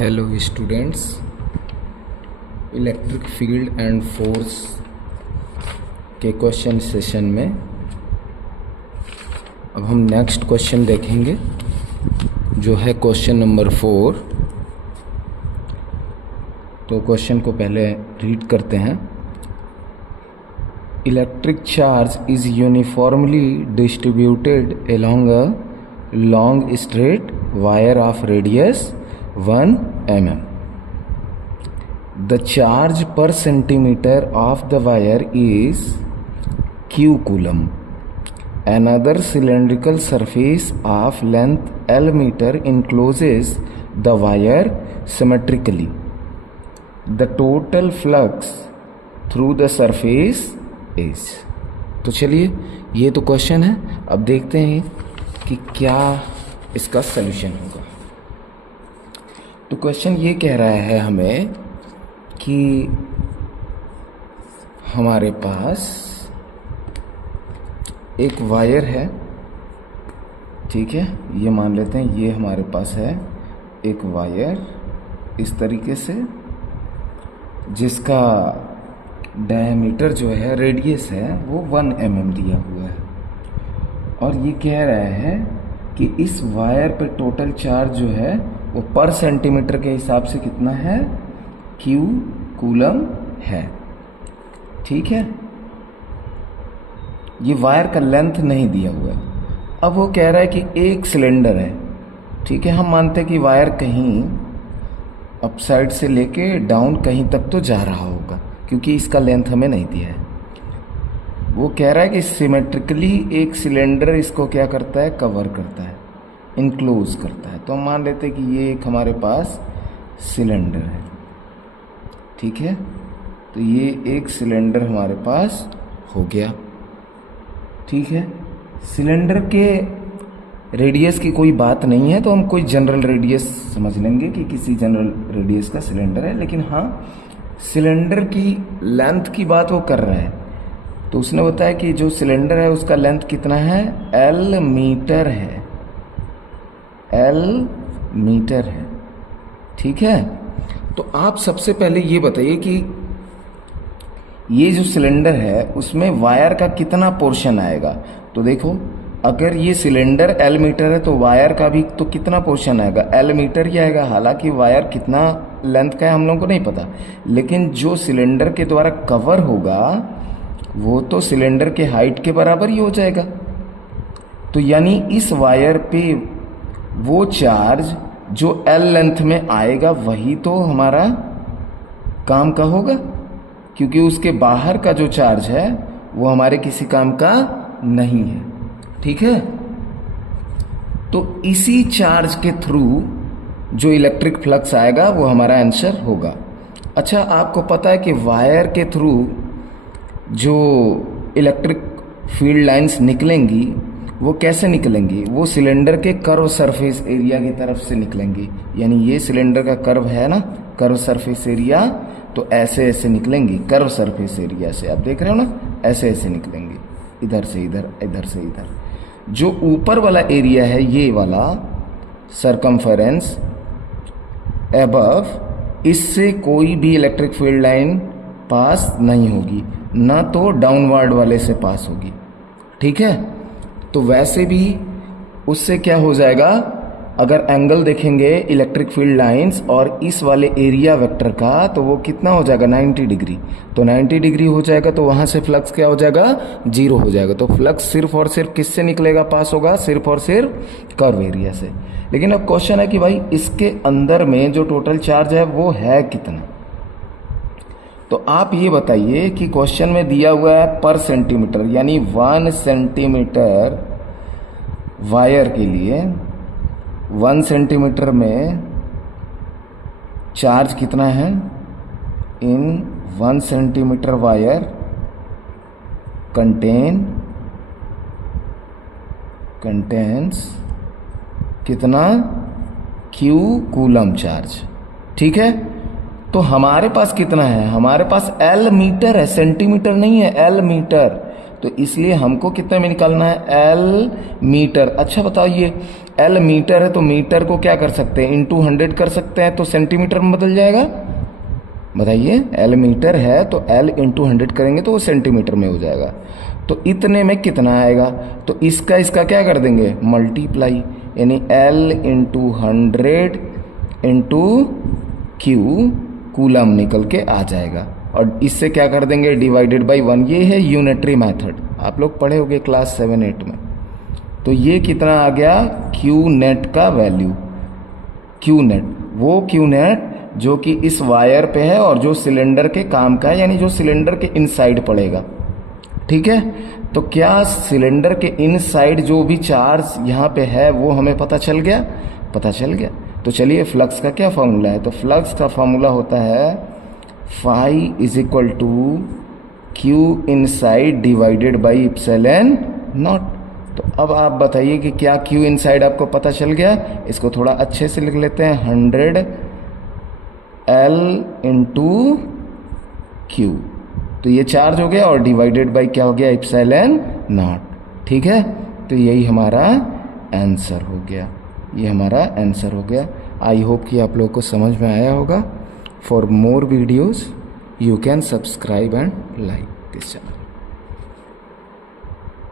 Hello students, electric field and force के question session में अब हम नेक्स्ट क्वेश्चन देखेंगे जो है क्वेश्चन नंबर 4। तो क्वेश्चन को पहले रीड करते हैं। Electric charge is uniformly distributed along a long straight wire of radius 1 mm. The charge per centimeter of the wire is q coulomb. Another cylindrical surface of length L meter encloses the wire symmetrically. The total flux through the surface is. तो चलिए, ये तो question है। अब देखते हैं कि क्या इसका सलूशन होगा। तो क्वेश्चन ये कह रहा है हमें कि हमारे पास एक वायर है, ठीक है, ये मान लेते हैं ये हमारे पास है एक वायर इस तरीके से, जिसका डायमीटर जो है, रेडियस है, वो 1 mm दिया हुआ है। और ये कह रहा है कि इस वायर पे टोटल चार्ज जो है वो पर सेंटीमीटर के हिसाब से कितना है, q कूलम है। ठीक है, ये वायर का लेंथ नहीं दिया हुआ है। अब वो कह रहा है कि एक सिलेंडर है, ठीक है, हम मानते हैं कि वायर कहीं अप साइड से लेके डाउन कहीं तक तो जा रहा होगा, क्योंकि इसका लेंथ हमें नहीं दिया है। वो कह रहा है कि सिमेट्रिकली एक सिलेंडर इसको क्या करता है, कवर करता है, इनक्लोज करता है। तो हम मान लेते हैं कि ये एक हमारे पास सिलेंडर है, ठीक है। तो ये एक सिलेंडर हमारे पास हो गया, ठीक है। सिलेंडर के रेडियस की कोई बात नहीं है, तो हम कोई जनरल रेडियस समझ लेंगे कि किसी जनरल रेडियस का सिलेंडर है। लेकिन हाँ, सिलेंडर की लेंथ की बात वो कर रहा है। तो उसने बताया कि जो सिलेंडर है उसका लेंथ कितना है, L मीटर है, L मीटर है, ठीक है। तो आप सबसे पहले ये बताइए कि ये जो सिलेंडर है उसमें वायर का कितना पोर्शन आएगा। तो देखो, अगर ये सिलेंडर L मीटर है तो वायर का भी तो कितना पोर्शन आएगा, L मीटर ही आएगा। हालांकि वायर कितना लेंथ का है हम लोगों को नहीं पता, लेकिन जो सिलेंडर के द्वारा कवर होगा वो तो सिलेंडर के हाइट के बराबर ही हो जाएगा। तो यानी इस वायर पे वो चार्ज जो L लेंथ में आएगा वही तो हमारा काम का होगा, क्योंकि उसके बाहर का जो चार्ज है वो हमारे किसी काम का नहीं है, ठीक है। तो इसी चार्ज के थ्रू जो इलेक्ट्रिक फ्लक्स आएगा वो हमारा आंसर होगा। अच्छा, आपको पता है कि वायर के थ्रू जो इलेक्ट्रिक फील्ड लाइंस निकलेंगी वो कैसे निकलेंगी, वो सिलेंडर के कर्व सरफेस एरिया की तरफ से निकलेंगी। यानी ये सिलेंडर का कर्व है ना, कर्व सरफेस एरिया, तो ऐसे ऐसे निकलेंगी कर्व सरफेस एरिया से। आप देख रहे हो ना, ऐसे ऐसे निकलेंगे, इधर से इधर, इधर से इधर। जो ऊपर वाला एरिया है, ये वाला सरकमफेरेंस अबव, इससे कोई भी इलेक्ट्रिक फील्ड लाइन पास नहीं होगी, ना तो डाउनवर्ड वाले से पास होगी, ठीक है। तो वैसे भी उससे क्या हो जाएगा, अगर एंगल देखेंगे इलेक्ट्रिक फील्ड लाइंस और इस वाले एरिया वेक्टर का, तो वो कितना हो जाएगा, 90 डिग्री। तो 90 डिग्री हो जाएगा, तो वहां से फ्लक्स क्या हो जाएगा, 0 हो जाएगा। तो फ्लक्स सिर्फ और सिर्फ किससे निकलेगा, पास होगा, सिर्फ और सिर्फ कर्व एरिया से। लेकिन अब क्वेश्चन है कि भाई इसके अंदर में जो टोटल चार्ज है वो है कितना। तो आप ये बताइए कि क्वेश्चन में दिया हुआ है पर सेंटीमीटर, यानी 1 सेंटीमीटर वायर के लिए 1 सेंटीमीटर में चार्ज कितना है। इन 1 सेंटीमीटर वायर कंटेन्स कितना, Q कूलम चार्ज, ठीक है। तो हमारे पास कितना है, हमारे पास L मीटर है, सेंटीमीटर नहीं है, L मीटर। तो इसलिए हमको कितने में निकालना है, L मीटर। अच्छा बताओ, ये एल मीटर है तो मीटर को क्या कर सकते हैं, इंटू 100 कर सकते हैं, तो सेंटीमीटर में बदल जाएगा। बताइए, एल मीटर है तो एल इंटू 100 करेंगे तो वो सेंटीमीटर में हो जाएगा। तो इतने में कितना आएगा, तो इसका क्या कर देंगे, मल्टीप्लाई, यानी L into 100 into Q, coulomb निकल के आ जाएगा। और इससे क्या कर देंगे, डिवाइडेड बाई 1। ये है यूनिटरी मेथड, आप लोग पढ़े होंगे क्लास 7-8 में। तो ये कितना आ गया, क्यू नेट का वैल्यू। क्यू नेट, वो क्यू नेट जो कि इस वायर पे है और जो सिलेंडर के काम का है, यानी जो सिलेंडर के इनसाइड पड़ेगा। ठीक है, तो क्या सिलेंडर के इनसाइड जो भी चार्ज यहाँ पे है वो हमें पता चल गया, पता चल गया। तो चलिए, फ्लक्स का क्या फॉर्मूला है, तो फ्लक्स का फॉर्मूला होता है phi is equal to q inside divided by epsilon naught. तो अब आप बताइए कि क्या क्यू इनसाइड आपको पता चल गया। इसको थोड़ा अच्छे से लिख लेते हैं, 100 एल इंटू क्यू, तो ये चार्ज हो गया और डिवाइडेड बाई क्या हो गया, इप्सिलॉन नॉट। ठीक है, तो यही हमारा आंसर हो गया, ये हमारा आंसर हो गया। आई होप कि आप लोगों को समझ में आया होगा। For more videos you can subscribe and like this channel.